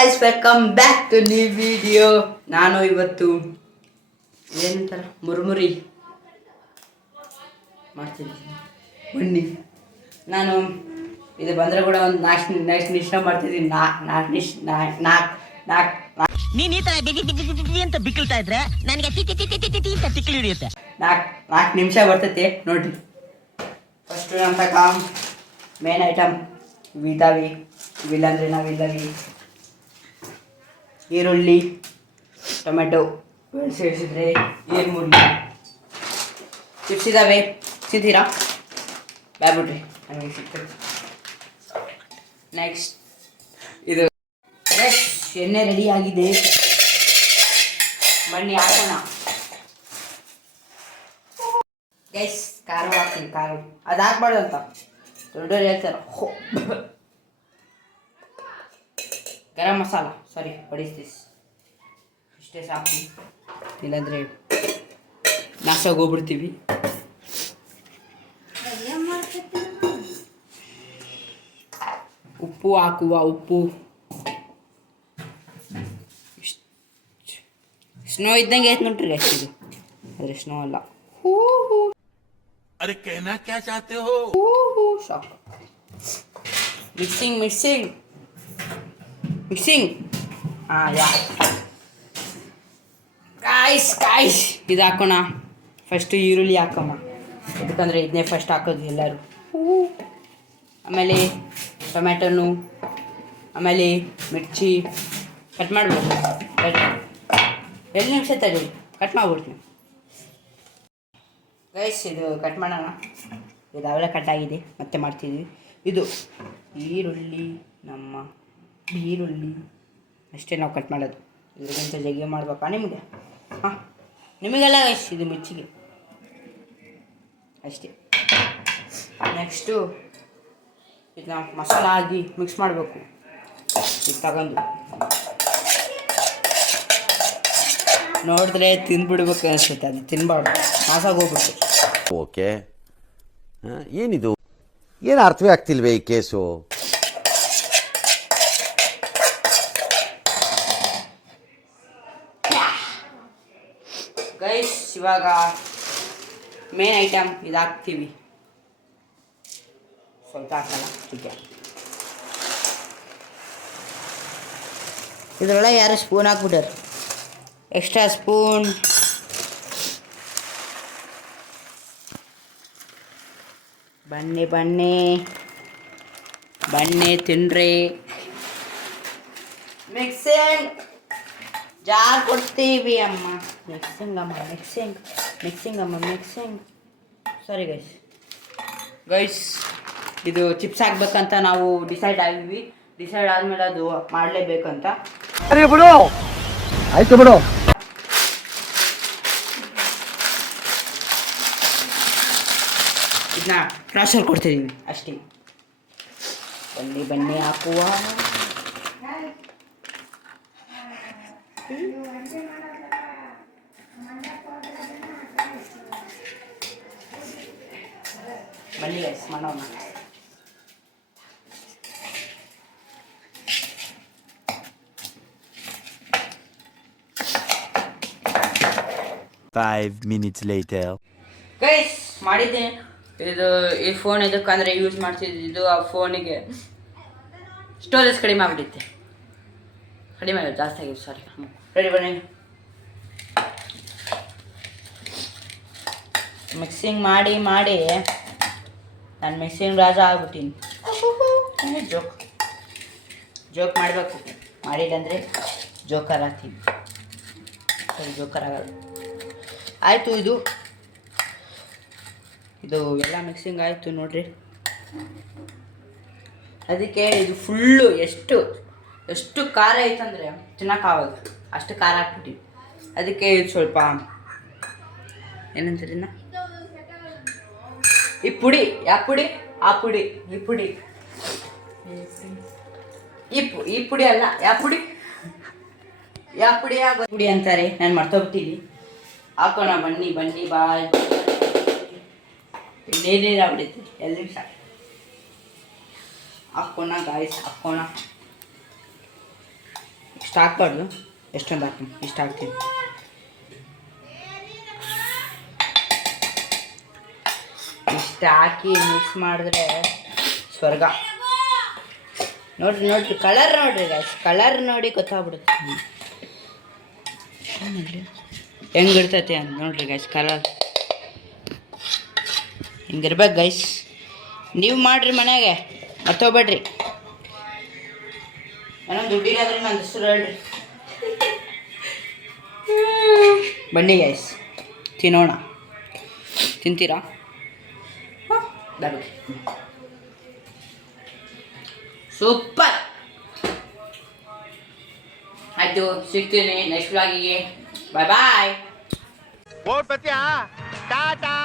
Guys, welcome back to new video. ನಾನು ಇವತ್ತು ಏನಂತಾರ ಮುರುಮುರಿ ಮಾಡ್ತಿದ್ದೀನಿ. ಬನ್ನಿ, ನಾನು ಇದು ಬಂದರೆ ಕೂಡ ಒಂದು ನೆಕ್ಸ್ಟ್ ನಿಶ್ಚಯ ಮಾಡ್ತಿದ್ದೀನಿ. ನೀನ್ ಈ ತರ ಅಂತ ಬಿಕ್ಕಳ್ತಾ ಇದ್ರೆ ನನಗೆ ತಿಕ್ಕಿ ಹಿಡಿಯುತ್ತೆ. 4 ನಿಮಿಷ ಬರ್ತೈತೆ ನೋಡ್ರಿ. ಫಸ್ಟು ನಮ್ಮ ತಕ ಮೇನ್ ಐಟಮ್ ಇದಾವೆ. ಇವಿಲ್ಲಂದ್ರೆ ನಾವಿಲ್ಲವಿ ಈರುಳ್ಳಿ, ಟೊಮೆಟೊ ಸೇರಿಸಿದ್ರೆ ಈರುಳ್ಳಿ ಚಿಪ್ಸ್ ಇದ್ದಾವೆ. ತಿಂತೀರಾ? ಬ್ಯಾಬಿಡ್ರಿ, ನನಗೆ ಸಿಗ್ತದೆ. ನೆಕ್ಸ್ಟ್ ಇದು ಎಣ್ಣೆ ರೆಡಿ ಆಗಿದೆ. ಬನ್ನಿ ಹಾಕೋಣ. ಗೈಸ್, ಖಾರ ಹಾಕ್ತೀನಿ. ಖಾರ ಅದು ಹಾಕ್ಬಾರ್ದು ಅಂತ ದೊಡ್ಡವ್ರು ಹೇಳ್ತಾರೆ. ಗರಂ ಮಸಾಲ, ಸಾರಿ, ಬಡಿಸ್ತೀಸ್ ಇಷ್ಟೇ ಸಾಕು, ಇಲ್ಲಾಂದರೆ ನಾಸಾಗೋಗ್ಬಿಡ್ತೀವಿ. ಉಪ್ಪು ಹಾಕುವ. ಉಪ್ಪು ಸ್ನೋ ಇದ್ದಂಗೆ ಐತೆ ನೋಡ್ರಿ. ಇದು ಆದರೆ ಸ್ನೋ ಅಲ್ಲ. अरे कहना क्या चाहते हो? ಸಾಕು. ಮಿಕ್ಸಿಂಗ್ ಯಾ ಕಾಯ್ಸ್ ಇದು ಹಾಕೋಣ. ಫಸ್ಟು ಈರುಳ್ಳಿ ಹಾಕಮ್ಮ, ಯಾಕಂದರೆ ಇದನ್ನೇ ಫಸ್ಟ್ ಹಾಕೋದು ಎಲ್ಲರೂ. ಆಮೇಲೆ ಟೊಮೆಟೊನು, ಆಮೇಲೆ ಮಿರ್ಚಿ ಕಟ್ ಮಾಡಬೇಕು. 2 ನಿಮಿಷ ತಡಿ, ಕಟ್ ಮಾಡಿಬಿಡ್ತೀನಿ. ಗೈಸ್, ಇದು ಕಟ್ ಮಾಡೋಣ. ಇದಾಗಲೇ ಕಟ್ಟಾಗಿದೆ, ಮತ್ತೆ ಮಾಡ್ತಿದ್ವಿ. ಇದು ಈರುಳ್ಳಿ ಅಷ್ಟೇ ನಾವು ಕಟ್ ಮಾಡೋದು. ಇದಕ್ಕಿಂತ ಜಗ್ಗಿ ಮಾಡ್ಬೇಕಾ ನಿಮಗೆ? ಹಾಂ, ನಿಮಗೆಲ್ಲ ಗೈಸ್ ಇದು ಮಿರ್ಚಿಗೆ ಅಷ್ಟೇ. ನೆಕ್ಸ್ಟು ಇದನ್ನ ಮಸಾಲ ಹಾಕಿ ಮಿಕ್ಸ್ ಮಾಡಬೇಕು. ಇದು ತಗೊಂಡು ನೋಡಿದ್ರೆ ತಿಂದ್ಬಿಡ್ಬೇಕು ಅನಿಸುತ್ತೆ. ಅದು ತಿನ್ಬಾರ್ದು, ಮಾಸಾಗೋಗ್ಬಿಟ್ಟು. ಓಕೆ, ಏನಿದು? ಏನು ಅರ್ಥವೇ ಆಗ್ತಿಲ್ವೇ ಈ ಕೇಸು? ಗೈಸ್, ಇವಾಗ ಮೇನ್ ಐಟಮ್ ಇದು ಹಾಕ್ತೀವಿ. ಸ್ವಲ್ಪ ಹಾಕಲ್ಲ, ಚಿಕ್ಕ ಇದರೊಳಗೆ ಯಾರು ಸ್ಪೂನ್ ಹಾಕ್ಬಿಟ್ಟಾರೆ. Extra spoon. ಬನ್ನಿ ತಿನ್ರಿ. ಮಿಕ್ಸಿಂಗ್ ಜಾರ್ ಕೊಡ್ತೀವಿ ಅಮ್ಮ. ಮಿಕ್ಸಿಂಗ್. ಸಾರಿ ಗೈಸ್, ಇದು ಚಿಪ್ಸ್ ಹಾಕ್ಬೇಕಂತ ನಾವು ಡಿಸೈಡ್ ಆಗಿದ್ವಿ. ಡಿಸೈಡ್ ಆದಮೇಲೆ ಅದು ಮಾಡಲೇಬೇಕಂತ. ಆಯ್ತು ಬಿಡು. ಇದನ್ನ ಟ್ರಾನ್ಸ್ಫರ್ ಕೊಡ್ತಿದ್ದೀವಿ ಅಷ್ಟೇ. ಬನ್ನಿ ಹಾಕುವ. ಬನ್ನಿ ಗೈಸ್, ಮಾಡೋಣ. Five minutes later. ಗೈಸ್, ಮಾಡಿದ್ದೀನಿ. ಈ ಫೋನ್ ಇದಕ್ಕಂದರೆ ಯೂಸ್ ಮಾಡ್ತಿದ್ದು. ಆ ಫೋನಿಗೆ ಸ್ಟೋರೇಜ್ ಕಡಿಮೆ ಆಗಿಬಿಡುತ್ತೆ. ಕಡಿಮೆ ಜಾಸ್ತಿ ಆಗಿದೆ, ಸಾರಿ. ರೆಡಿ, ಬನ್ನಿ. ಮಿಕ್ಸಿಂಗ್ ಮಾಡಿ ನಾನು ಮಿಕ್ಸಿಂಗ್ ರಾಜ ಆಗ್ಬಿಟ್ಟಿನಿ. ಜೋಕ್ ಮಾಡಬೇಕು. ಮಾಡಿಲ್ಲಂದರೆ ಜೋಕರ್ ಆಗ್ತೀವಿ. ಸರಿ, ಜೋಕರ್ ಆಗೋದು ಆಯಿತು. ಇದು ಎಲ್ಲ ಮಿಕ್ಸಿಂಗ್ ಆಯಿತು ನೋಡ್ರಿ. ಅದಕ್ಕೆ ಇದು ಫುಲ್ಲು ಎಷ್ಟು ಖಾರ ಐತಂದರೆ ತಿನ್ನೋಕ್ಕಾಗೋದು, ಅಷ್ಟು ಖಾರ ಹಾಕ್ಬಿಟ್ಟಿವಿ. ಅದಕ್ಕೆ ಇದು ಸ್ವಲ್ಪ ಏನಂತಾರೆ ಈ ಪುಡಿ, ಈ ಪುಡಿ ಅಲ್ಲ, ಪುಡಿ ಅಂತಾರೆ. ನಾನು ಮರ್ತೋಗ್ಬಿಟ್ಟಿನಿ. ಹಾಕೋಣ. ಬನ್ನಿ ಬಾಯ್. ನೀರಾಗ್ಬಿಡುತ್ತೆ. 2 ನಿಮಿಷ ಹಾಕೋಣ ಗಾಯ್ಸ್, ಹಾಕೋಣ. ಇಷ್ಟು ಹಾಕ್ಬಾರ್ದು, ಎಷ್ಟೊಂದು ಹಾಕ್ತೀನಿ, ಇಷ್ಟು ಹಾಕ್ತೀನಿ. ಇಷ್ಟು ಹಾಕಿ ಮಿಕ್ಸ್ ಮಾಡಿದ್ರೆ ಸ್ವರ್ಗ. ನೋಡ್ರಿ ಕಲರ್ ನೋಡ್ರಿ ಗೈಸ್, ಕಲರ್ ನೋಡಿ ಗೊತ್ತಾಗ್ಬಿಡುತ್ತೆ ಹೆಂಗಿರ್ತೈತೆ ಅಂತ. ನೋಡ್ರಿ ಗೈಸ್ ಕಲರ್ ಹಿಂಗಿರ್ಬೇಕು ಗೈಸ್. ನೀವು ಮಾಡಿರಿ ಮನೆಯಾಗೆ, ಮರ್ತೋಗ್ಬೇಡ್ರಿ. ಏನೋ ದುಡ್ಡಿಲ್ಲಾದ್ರೆ ನನ್ನ ಹೆಸರು ಹೇಳ್ರಿ. ಬನ್ನಿ ಗೈಸ್ ತಿನ್ನೋಣ. ತಿಂತೀರಾ? ಬನ್ನಿ. ಸೂಪರ್. ಆಯಿತು, ಸಿಗ್ತೀನಿ ನೆಕ್ಸ್ಟ್ ವ್ಲಾಗಿಗೆ. ಬಾಯ್ ಬಾಯ್. ಟಾಟಾ.